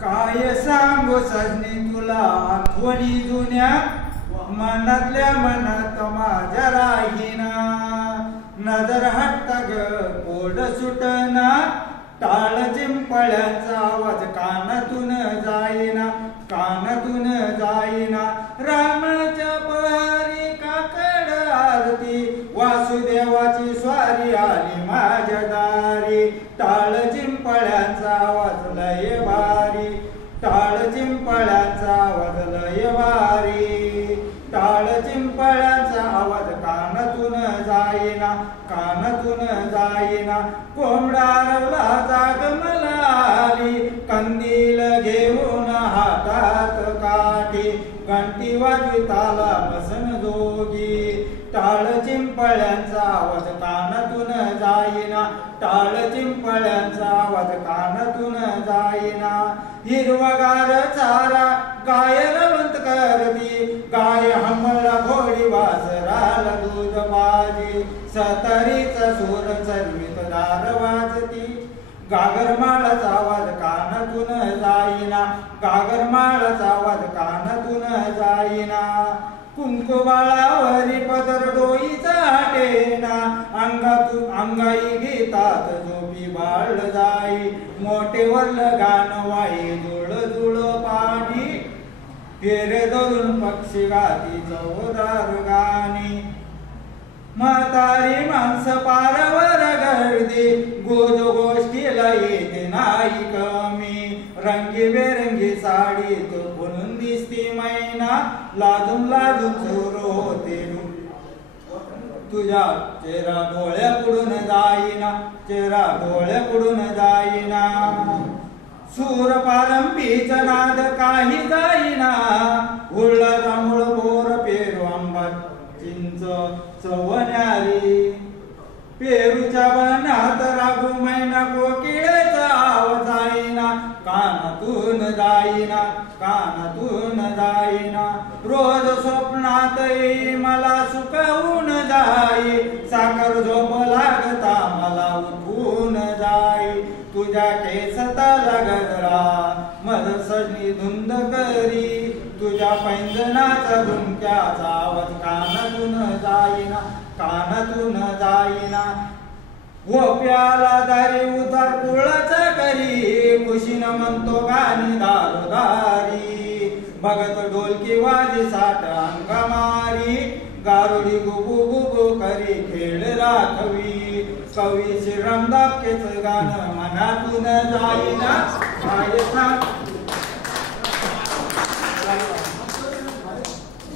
काय सांगू सजनी तुला आठवणी जुन्या, मनातल्या मनात माझ्या राहीना. नजर हट्ट ग कोड सुटना, टाळ चिंपळ्यांचा आवाज कानातून जाईना, कानातून जाईना. रामाच्या पहारी काकड आरती, वासुदेवाची स्वारी आली माझ्या दारी. टाळ चिंपळ्यांचा आवाज लय भारी, टाळ चिंपळ्यांचा आवाज लय भारी. टाळ चिंपळ्यांचा आवाज कानातून जाईना, कानातून जाईना. कोंबडा रवला जाग मला आली, कंदील घेऊन हातात काठी. घंटी वाजविताला बसन जोगी, टाळ चिंपळ्यांचा आवाज कानातून जाईना, टाळ चिंपळ्यांचा आवाज कानातून जाईना. हिरवगार चारा गाय रवंत करती, गाय हमला घोडी वासराला दूध बाजी. सतरीचा सूर चरवीत दार वाजती, गागरमाळाचा आवाज कानातून जाईना, गागरमाळाचा आवाज कानातून जाईना. कुंकुबाळावरी पदर डोईचा टेना, अंगातून अंगाई घेतात झोपी बाळ जाई. मोठेवरल गाणं वाई जुळ जुळ पाणी, फेरे धरून पक्षी गाती चौदार गाणी. म्हातारी माणसं पारावर गर्दी, गोज गोष्टीला येते नाही कमी. रंगीबेरंगी साडीत फुलून दिसती मैना, लाजून लाजून चोर होते तुझ्या चेहरा डोळ्या पुढून जाईना, चेहरा डोळ्या पुढून जाईना. सूर पारंबीचा नाद काही जाईना, उरला जांभूळ बोर पेरू आंबा चिंच चवण्यारी. पेरूच्या बनात रागू मैना कोकिळेचा आवाज जाईना, कानातून जाईना, कानातून जाईना. रोज स्वप्नात येई मला सुकवून जाई, साखर झोप लागता मला उठून जाई. तुझ्या केसताला गजरा मध सजनी धुंद करी, तुझ्या पैंजनाचा झुमक्याचा आवाज कानातून जाईना, कानातून जाईना. गोप्याला दारी उतार कुळाचा करी, खुशीनं म्हणतो गाणी दारोदारी. भगत ढोलकी वाजी साठ अंगमारी, गारुडी गुबू गुबू करी खेळ राखवी. कवी श्रीराम दापकेचं गाणं मनातून जाईना. काय सांग